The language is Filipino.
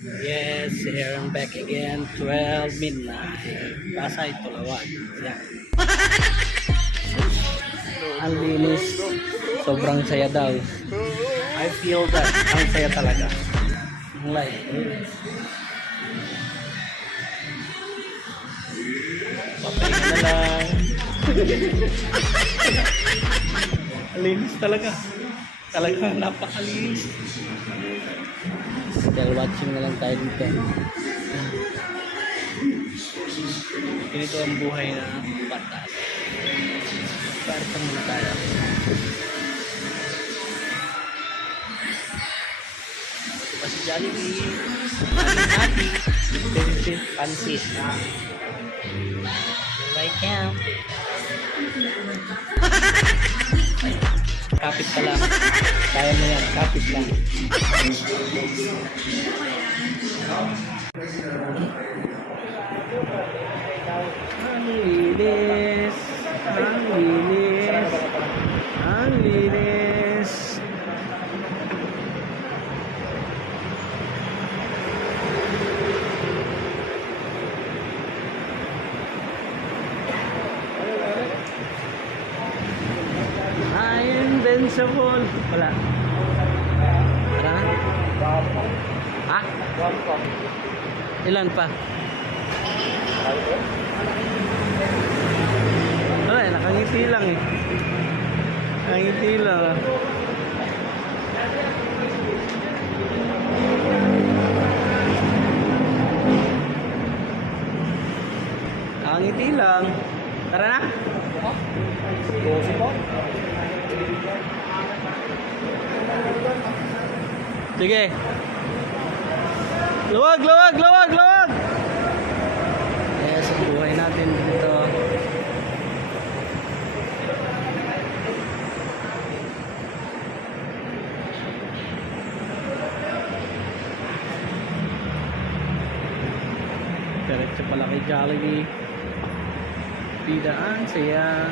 Yes, here I'm back again. 12 midnight. Pasay, Tulawan. Yan. Ang linis. Sobrang saya daw. I feel that. Ang saya talaga. Ang light. Papahinga na lang. Ang linis talaga. Talagang napakalinis. Still watching na lang tayo dito. Ganito ang buhay na batas. Parang muna tayo. Kasi Jollibee, happy, pansit. Like him. Kapit pa lang. Kaya mo yan, kapit lang. Ang linis. Ang linis. Ang linis. Invincible. Wala. Tara na. Ha? Ilan pa? Wala, nakangiti lang eh. Nakangiti lang. Nakangiti lang. Tara na. Sige. Luwag, luwag, luwag, luwag. Yes, ang buhay natin dito. Diretso pala kay Jollibee. Bidaan siya.